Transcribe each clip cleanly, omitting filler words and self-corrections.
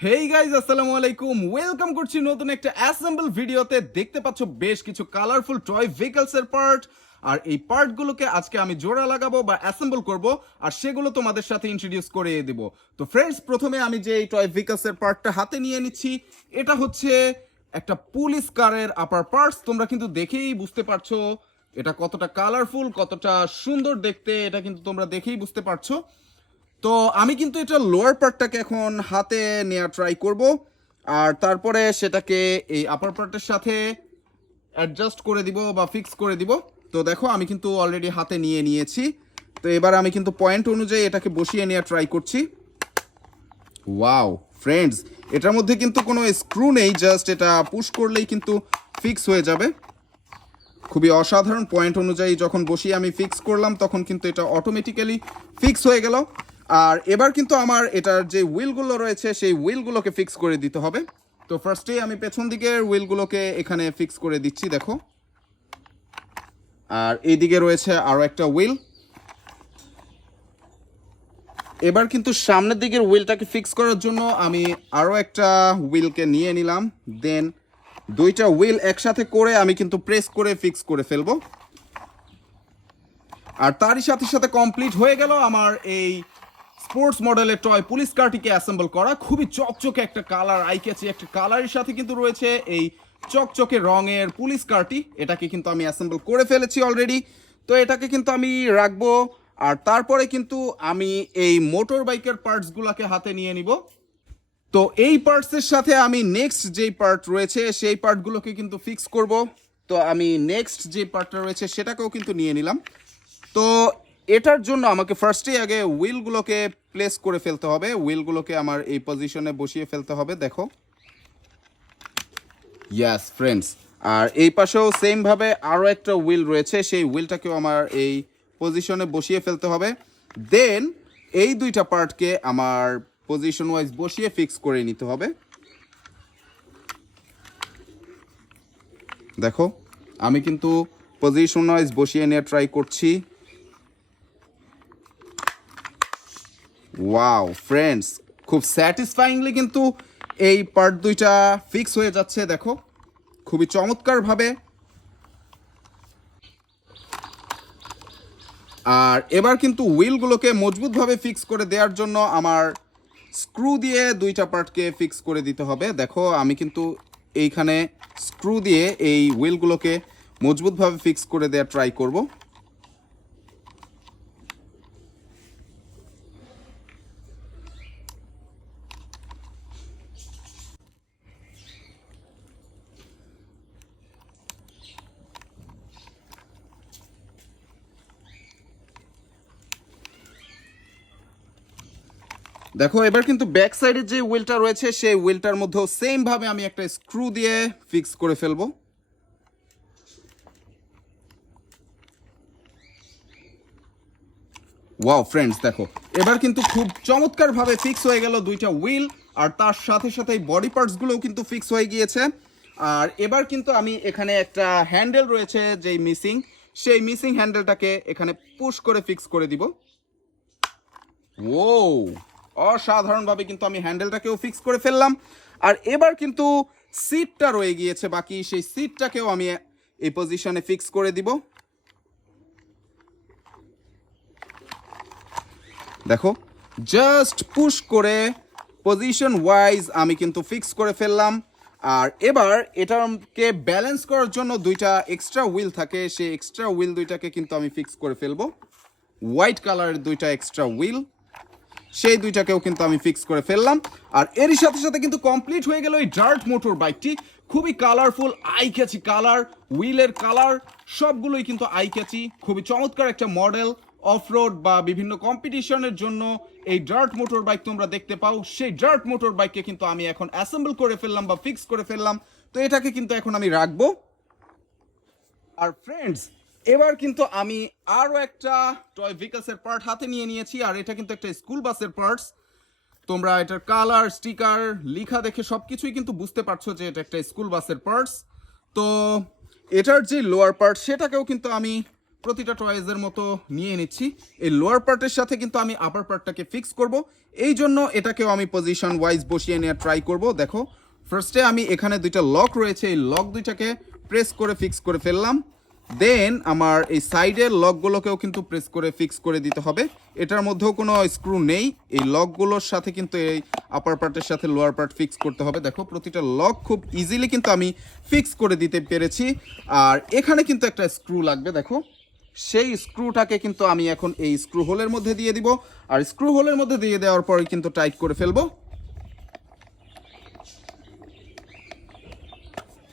Hey guys আসসালামু আলাইকুম, welcome করছি নতুন একটা অ্যাসেম্বল ভিডিওতে। দেখতে পাচ্ছ বেশ কিছু কালারফুল টয় ভেহিকলস এর পার্ট, আর এই পার্টগুলোকে আজকে আমি জোড়া লাগাবো বা অ্যাসেম্বল করব, আর সেগুলো তোমাদের সাথে ইন্ট্রোডিউস করে দেব। তো ফ্রেন্ডস, প্রথমে আমি যে এই টয় ভেহিকলস এর পার্টটা হাতে নিয়ে নিচ্ছি, এটা হচ্ছে একটা পুলিশ কারের আপার পার্টস। তোমরা কিন্তু দেখেই বুঝতে পারছো এটা কতটা কালারফুল, কতটা সুন্দর দেখতে, এটা কিন্তু তোমরা দেখেই বুঝতে পারছো। তো আমি কিন্তু এটা লোয়ার পার্টটাকে এখন হাতে নেওয়া ট্রাই করব, আর তারপরে সেটাকে এই আপার পার্টের সাথে অ্যাডজাস্ট করে দিব বা ফিক্স করে দিব। তো দেখো, আমি কিন্তু অলরেডি হাতে নিয়ে নিয়েছি। তো এবার আমি কিন্তু পয়েন্ট অনুযায়ী এটাকে বসিয়ে নেওয়া ট্রাই করছি। ওয়াও ফ্রেন্ডস, এটার মধ্যে কিন্তু কোনো স্ক্রু নেই, জাস্ট এটা পুশ করলেই কিন্তু ফিক্স হয়ে যাবে। খুবই অসাধারণ। পয়েন্ট অনুযায়ী যখন বসিয়ে আমি ফিক্স করলাম, তখন কিন্তু এটা অটোমেটিক্যালি ফিক্স হয়ে গেল। আর এবার কিন্তু আমার এটার যে হুইলগুলো রয়েছে, সেই হুইলগুলোকে ফিক্স করে দিতে হবে। তো ফার্স্টেই আমি পেছন দিকের হুইলগুলোকে এখানে ফিক্স করে দিচ্ছি, দেখো। আর এইদিকে রয়েছে আরও একটা হুইল। এবার কিন্তু সামনের দিকের হুইলটাকে ফিক্স করার জন্য আমি আরও একটা হুইলকে নিয়ে নিলাম। দেন দুইটা হুইল একসাথে করে আমি কিন্তু প্রেস করে ফিক্স করে ফেলবো। আর তারই সাথে সাথে কমপ্লিট হয়ে গেল আমার এই স্পোর্টস মডেলের টয় পুলিশ কারটিকে অ্যাসেম্বল করা। খুবই চকচকে একটা কালার, আইক্যাচি একটা কালারের সাথে কিন্তু রয়েছে এই চকচকে রঙের পুলিশ কারটি। এটাকে কিন্তু আমি অ্যাসেম্বল করে ফেলেছি অলরেডি। তো এটাকে কিন্তু আমি রাখবো, আর তারপরে কিন্তু আমি এই মোটর বাইকের পার্টসগুলোকে হাতে নিয়ে নিব। তো এই পার্টসের সাথে আমি নেক্সট যেই পার্ট রয়েছে সেই পার্টগুলোকে কিন্তু ফিক্স করব। তো আমি নেক্সট যে পার্টটা রয়েছে সেটাকেও কিন্তু নিয়ে নিলাম। তো এটার জন্য আমাকে ফার্স্টেই আগে হুইলগুলোকে প্লেস করে ফেলতে হবে। হুইলগুলোকে আমার এই পজিশনে বসিয়ে ফেলতে হবে, দেখো। ইয়াস ফ্রেন্ডস, আর এই পাশেও সেমভাবে আরও একটা হুইল রয়েছে, সেই হুইলটাকেও আমার এই পজিশনে বসিয়ে ফেলতে হবে। দেন এই দুইটা পার্টকে আমার পজিশন ওয়াইজ বসিয়ে ফিক্স করে নিতে হবে। দেখো, আমি কিন্তু পজিশন ওয়াইজ বসিয়ে নিয়ে ট্রাই করছি। ওয়াও ফ্রেন্ডস, খুব স্যাটিসফাইংলি কিন্তু এই পার্ট দুইটা ফিক্স হয়ে যাচ্ছে, দেখো, খুবই চমৎকারভাবে। আর এবার কিন্তু হুইলগুলোকে মজবুতভাবে ফিক্স করে দেওয়ার জন্য আমার স্ক্রু দিয়ে দুইটা পার্টকে ফিক্স করে দিতে হবে। দেখো, আমি কিন্তু এইখানে স্ক্রু দিয়ে এই হুইলগুলোকে মজবুতভাবে ফিক্স করে দেওয়ার ট্রাই করব। দেখো, এবার কিন্তু ব্যাক সাইডের যে হুইলটা রয়েছে সেই হুইলটার মধ্যেও সেম ভাবে আমি একটা স্ক্রু দিয়ে ফিক্স করে ফেলবো। ওয়াও ফ্রেন্ডস, দেখো, এবার কিন্তু খুব চমৎকারভাবে ফিক্স হয়ে গেল দুইটা হুইল, আর তার সাথে সাথে বডি পার্টসগুলোও কিন্তু ফিক্স হয়ে গিয়েছে। আর এবার কিন্তু আমি এখানে একটা হ্যান্ডেল রয়েছে যেই মিসিং, সেই মিসিং হ্যান্ডেলটাকে এখানে পুশ করে ফিক্স করে দিব। ও, অসাধারণভাবে কিন্তু আমি হ্যান্ডেলটাকেও ফিক্স করে ফেললাম। আর এবার কিন্তু সিটটা রয়ে গিয়েছে বাকি, সেই সিটটাকেও আমি এই পজিশনে ফিক্স করে দিব। দেখো, জাস্ট পুশ করে পজিশন ওয়াইজ আমি কিন্তু ফিক্স করে ফেললাম। আর এবার এটাকে ব্যালেন্স করার জন্য দুইটা এক্সট্রা হুইল থাকে, সেই এক্সট্রা হুইল দুইটাকে কিন্তু আমি ফিক্স করে ফেলবো। হোয়াইট কালারের দুইটা এক্সট্রা হুইল, সেই দুইটাকেও কিন্তু আমি ফিক্স করে ফেললাম। আর এরই সাথে সাথে কিন্তু কমপ্লিট হয়ে গেল এই ডার্ট মোটর বাইকটি। খুবই কালারফুল, আই ক্যাচি কালার, হুইলের কালার সবগুলোই কিন্তু আই ক্যাচি। খুবই চমৎকার একটা মডেল। অফরোড বা বিভিন্ন কম্পিটিশনের জন্য এই ডার্ট মোটর বাইক তোমরা দেখতে পাও, সেই ডার্ট মোটর বাইককে কিন্তু আমি এখন অ্যাসেম্বল করে ফেললাম বা ফিক্স করে ফেললাম। তো এটাকে কিন্তু এখন আমি রাখবো। আর ফ্রেন্ডস, এবার কিন্তু আমি আরও একটা টয় ভেহিকলসের পার্ট হাতে নিয়ে নিয়েছি, আর এটা কিন্তু একটা স্কুল বাসের পার্টস। তোমরা এটার কালার, স্টিকার, লেখা দেখে সব কিছুই কিন্তু বুঝতে পারছো যে এটা একটা স্কুল বাসের পার্টস। তো এটার যে লোয়ার পার্ট সেটাকেও কিন্তু আমি প্রতিটা টয়েজের মতো নিয়ে নিচ্ছি। এই লোয়ার পার্টের সাথে কিন্তু আমি আপার পার্টটাকে ফিক্স করব, এই জন্য এটাকেও আমি পজিশন ওয়াইজ বসিয়ে নেওয়ার ট্রাই করব। দেখো ফার্স্টে আমি এখানে দুইটা লক রয়েছে, এই লক দুইটাকে প্রেস করে ফিক্স করে ফেললাম। দেন আমার এই সাইডের লকগুলোকেও কিন্তু প্রেস করে ফিক্স করে দিতে হবে। এটার মধ্যেও কোনো স্ক্রু নেই, এই লকগুলোর সাথে কিন্তু এই আপার পার্টের সাথে লোয়ার পার্ট ফিক্স করতে হবে। দেখো প্রতিটা লক খুব ইজিলি কিন্তু আমি ফিক্স করে দিতে পেরেছি। আর এখানে কিন্তু একটা স্ক্রু লাগবে, দেখো সেই স্ক্রুটাকে কিন্তু আমি এখন এই স্ক্রু হোলের মধ্যে দিয়ে দিব। আর স্ক্রু হোলের মধ্যে দিয়ে দেওয়ার পরে কিন্তু টাইট করে ফেলবো।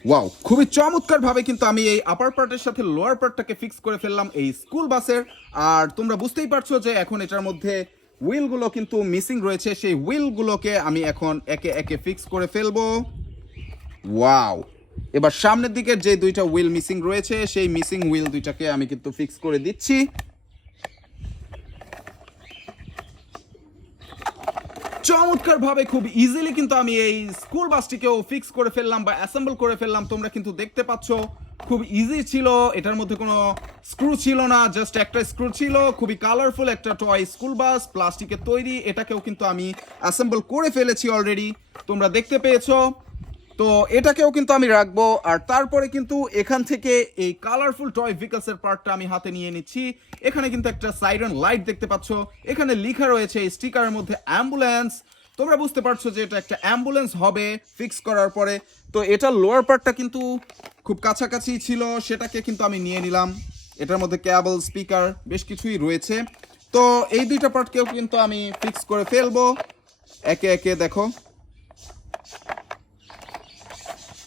ওয়াও, খুবই চমৎকারভাবে কিন্তু আমি এই আপার পার্টের সাথে লোয়ার পার্টটাকে ফিক্স করে ফেললাম এই স্কুল বাসের। আর তোমরা বুঝতেই পারছো যে এখন এটার মধ্যে হুইলগুলো কিন্তু মিসিং রয়েছে, সেই হুইলগুলোকে আমি এখন একে একে ফিক্স করে ফেলবো। ওয়াও, এবার সামনের দিকের যে দুইটা হুইল মিসিং রয়েছে সেই মিসিং হুইল দুইটাকে আমি কিন্তু ফিক্স করে দিচ্ছি। চমৎকারভাবে খুব ইজিলি কিন্তু আমি এই স্কুল বাসটিকেও ফিক্স করে ফেললাম বা অ্যাসেম্বল করে ফেললাম। তোমরা কিন্তু দেখতে পাচ্ছ খুব ইজি ছিল, এটার মধ্যে কোনো স্ক্রু ছিল না, জাস্ট একটা স্ক্রু ছিল। খুবই কালারফুল একটা টয় স্কুল বাস, প্লাস্টিকের তৈরি, এটাকেও কিন্তু আমি অ্যাসেম্বল করে ফেলেছি অলরেডি, তোমরা দেখতে পেয়েছো। তো এটাকেও কিন্তু আমি রাখবো। আর তারপরে কিন্তু এখান থেকে এই কালারফুল টয় ভেহিকলসের পার্টটা আমি হাতে নিয়ে নিচ্ছি। এখানে কিন্তু একটা সাইরেন লাইট দেখতে পাচ্ছ, এখানে লেখা রয়েছে স্টিকারের মধ্যে অ্যাম্বুলেন্স। তোমরা বুঝতে পারছো যে এটা একটা অ্যাম্বুলেন্স হবে ফিক্স করার পরে। তো এটা লোয়ার পার্টটা কিন্তু খুব কাছাকাছি ছিল, সেটাকে কিন্তু আমি নিয়ে নিলাম। এটার মধ্যে কেবল, স্পিকার বেশ কিছুই রয়েছে। তো এই দুইটা পার্টকেও কিন্তু আমি ফিক্স করে ফেলবো একে একে। দেখো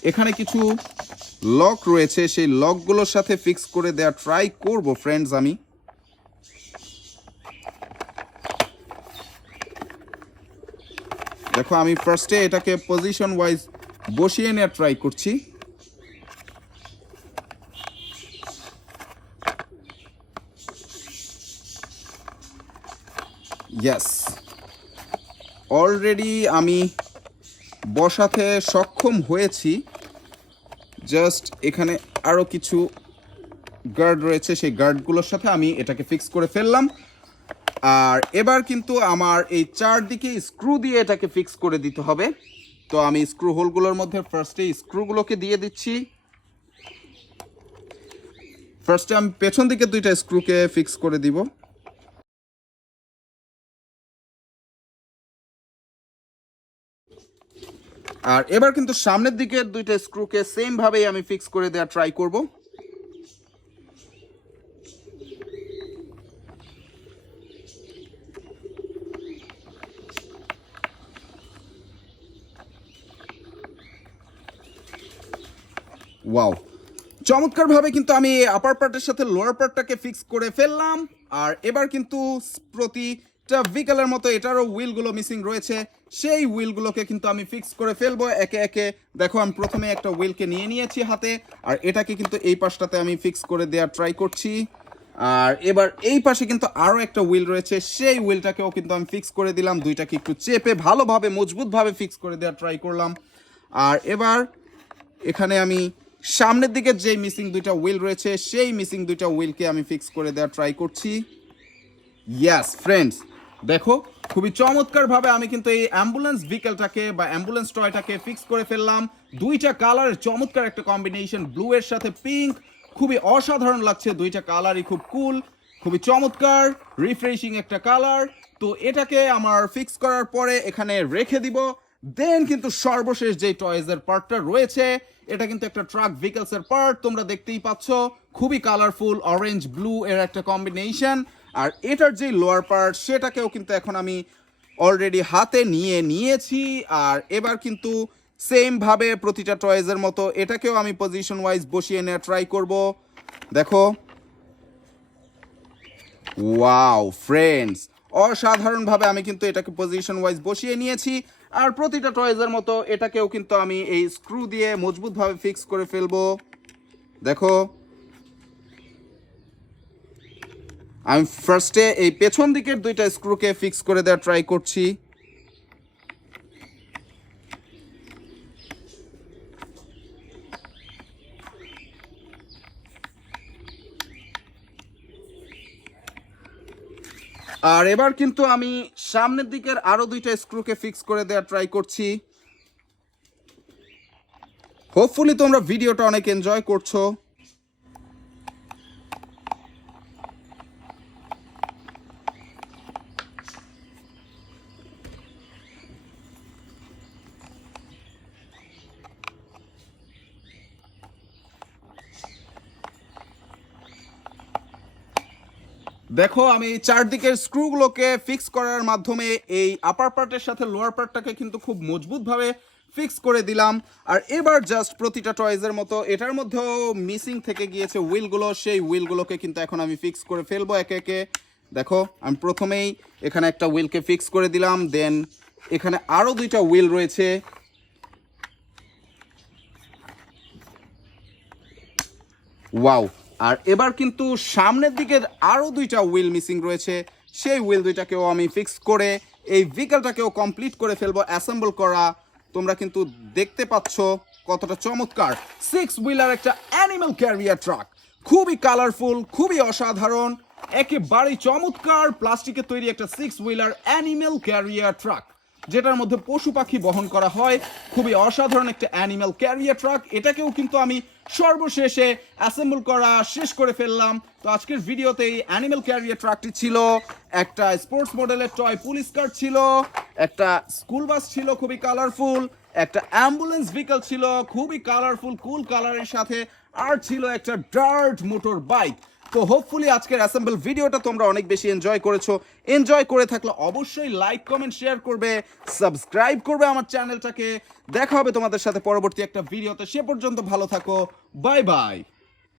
এখানে কিছু লক রয়েছে, সেই লকগুলোর সাথে ফিক্স করে দেওয়া ট্রাই করব ফ্রেন্ডস আমি। দেখো আমি ফার্স্টে এটাকে পজিশন ওয়াইজ বসিয়ে নেওয়ার ট্রাই করছি। ইয়েস, অলরেডি আমি বসাতে সক্ষম হয়েছি। জাস্ট এখানে আরও কিছু গার্ড রয়েছে, সেই গার্ডগুলোর সাথে আমি এটাকে ফিক্স করে ফেললাম। আর এবার কিন্তু আমার এই চারদিকে স্ক্রু দিয়ে এটাকে ফিক্স করে দিতে হবে। তো আমি স্ক্রু হোলগুলোর মধ্যে ফার্স্টে স্ক্রুগুলোকে দিয়ে দিচ্ছি। ফার্স্টে আমি পেছন দিকে দুইটা স্ক্রুকে ফিক্স করে দিব। আর এবার কিন্তু সামনের দিকের দুইটা স্ক্রুকে সেম ভাবেই আমি ফিক্স করে দেওয়া ট্রাই করব। ওয়াও, চমৎকারভাবে কিন্তু আমি আপার পার্টের সাথে লোয়ার পার্টটাকে ফিক্স করে ফেললাম। আর এবার কিন্তু প্রতিটা ভেহিকলের মতো এটারও হুইলগুলো মিসিং রয়েছে, সেই হুইলগুলোকে কিন্তু আমি ফিক্স করে ফেলবো একে একে। দেখো আমি প্রথমে একটা হুইলকে নিয়ে নিয়েছি হাতে, আর এটাকে কিন্তু এই পাশটাতে আমি ফিক্স করে দেওয়ার ট্রাই করছি। আর এবার এই পাশে কিন্তু আরও একটা হুইল রয়েছে, সেই হুইলটাকেও কিন্তু আমি ফিক্স করে দিলাম। দুইটাকে একটু চেপে ভালোভাবে মজবুতভাবে ফিক্স করে দেওয়ার ট্রাই করলাম। আর এবার এখানে আমি সামনের দিকে যে মিসিং দুইটা হুইল রয়েছে সেই মিসিং দুইটা হুইলকে আমি ফিক্স করে দেওয়ার ট্রাই করছি। ইয়াস ফ্রেন্ডস, দেখো খুবই চমৎকারভাবে আমি কিন্তু এই অ্যাম্বুলেন্স ভেহিকলটাকে বা অ্যাম্বুলেন্স টয়টাকে ফিক্স করে ফেললাম। দুইটা কালারের চমৎকার একটা কম্বিনেশন, ব্লু এর সাথে পিঙ্ক, খুবই অসাধারণ লাগছে। দুইটা কালারই খুব কুল, খুবই চমৎকার রিফ্রেশিং একটা কালার। তো এটাকে আমার ফিক্স করার পরে এখানে রেখে দিব। দেন কিন্তু সর্বশেষ যে টয়েজের পার্টটা রয়েছে, এটা কিন্তু একটা ট্রাক ভেহিকলসের পার্ট, তোমরা দেখতেই পাচ্ছ খুবই কালারফুল অরেঞ্জ ব্লু এর একটা কম্বিনেশন। আর এটার যে লোয়ার পার্ট সেটাকেও কিন্তু এখন আমি অলরেডি হাতে নিয়ে নিয়েছি। আর এবার কিন্তু সেম ভাবে প্রতিটা টয়েজের মতো এটাকেও আমি পজিশন ওয়াইজ বসিয়ে নেওয়ার ট্রাই করব। দেখো ওয়াও ফ্রেন্ডস, অসাধারণভাবে আমি কিন্তু এটাকে পজিশন ওয়াইজ বসিয়ে নিয়েছি। আর প্রতিটা টয়েজের মতো এটাকেও কিন্তু আমি এই স্ক্রু দিয়ে মজবুতভাবে ফিক্স করে ফেলবো। দেখো আমি ফার্স্টে এই পেছন দিকের দুইটা স্ক্রুকে ফিক্স করে দেওয়ার ট্রাই করছি। আর এবার কিন্তু আমি সামনের দিকের আরো দুইটা স্ক্রুকে ফিক্স করে দেওয়ার ট্রাই করছি। হোপফুলি তোমরা ভিডিওটা অনেক এনজয় করছো। দেখো আমি চারদিকের স্ক্রুগুলোকে ফিক্স করার মাধ্যমে এই আপার পার্টের সাথে লোয়ার পার্টটাকে কিন্তু খুব মজবুতভাবে ফিক্স করে দিলাম। আর এবার জাস্ট প্রতিটা টয়েজের মতো এটার মধ্যেও মিসিং থেকে গিয়েছে হুইলগুলো, সেই হুইলগুলোকে কিন্তু এখন আমি ফিক্স করে ফেলবো একে একে। দেখো আমি প্রথমেই এখানে একটা হুইলকে ফিক্স করে দিলাম, দেন এখানে আরও দুইটা হুইল রয়েছে। ওয়াও! আর এবার কিন্তু সামনের দিকের আরও দুইটা হুইল মিসিং রয়েছে, সেই হুইল দুইটাকেও আমি ফিক্স করে এই ভেহিকলটাকেও কমপ্লিট করে ফেলবো অ্যাসেম্বল করা। তোমরা কিন্তু দেখতে পাচ্ছ কতটা চমৎকার 6 হুইলার একটা অ্যানিমাল ক্যারিয়ার ট্রাক, খুবই কালারফুল, খুবই অসাধারণ, একেবারেই চমৎকার প্লাস্টিকের তৈরি একটা 6 হুইলার অ্যানিমাল ক্যারিয়ার ট্রাক, যেটার মধ্যে পশু পাখি বহন করা হয়। খুবই অসাধারণ একটা অ্যানিমাল ক্যারিয়ার ট্রাক। এটাকেও কিন্তু আমি সর্বশেষে অ্যাসেম্বল করা শেষ করে ফেললাম। তো আজকের ভিডিওতে এই অ্যানিমাল ক্যারিয়ার ট্রাকটি ছিল, একটা স্পোর্টস মডেলের টয় পুলিশ কার ছিল, একটা স্কুল বাস ছিল খুবই কালারফুল, একটা অ্যাম্বুলেন্স ভেহিকল ছিল খুবই কালারফুল কুল কালারের সাথে, আর ছিল একটা ডার্ট মোটর বাইক। তো হোপফুলি আজকের অ্যাসেম্বল ভিডিওটা তোমরা অনেক বেশি এনজয় করেছো। এনজয় করে থাকলে অবশ্যই লাইক কমেন্ট শেয়ার করবে, সাবস্ক্রাইব করবে আমার চ্যানেলটাকে। দেখা হবে তোমাদের সাথে পরবর্তী একটা ভিডিওতে, সে পর্যন্ত ভালো থাকো, বাই বাই।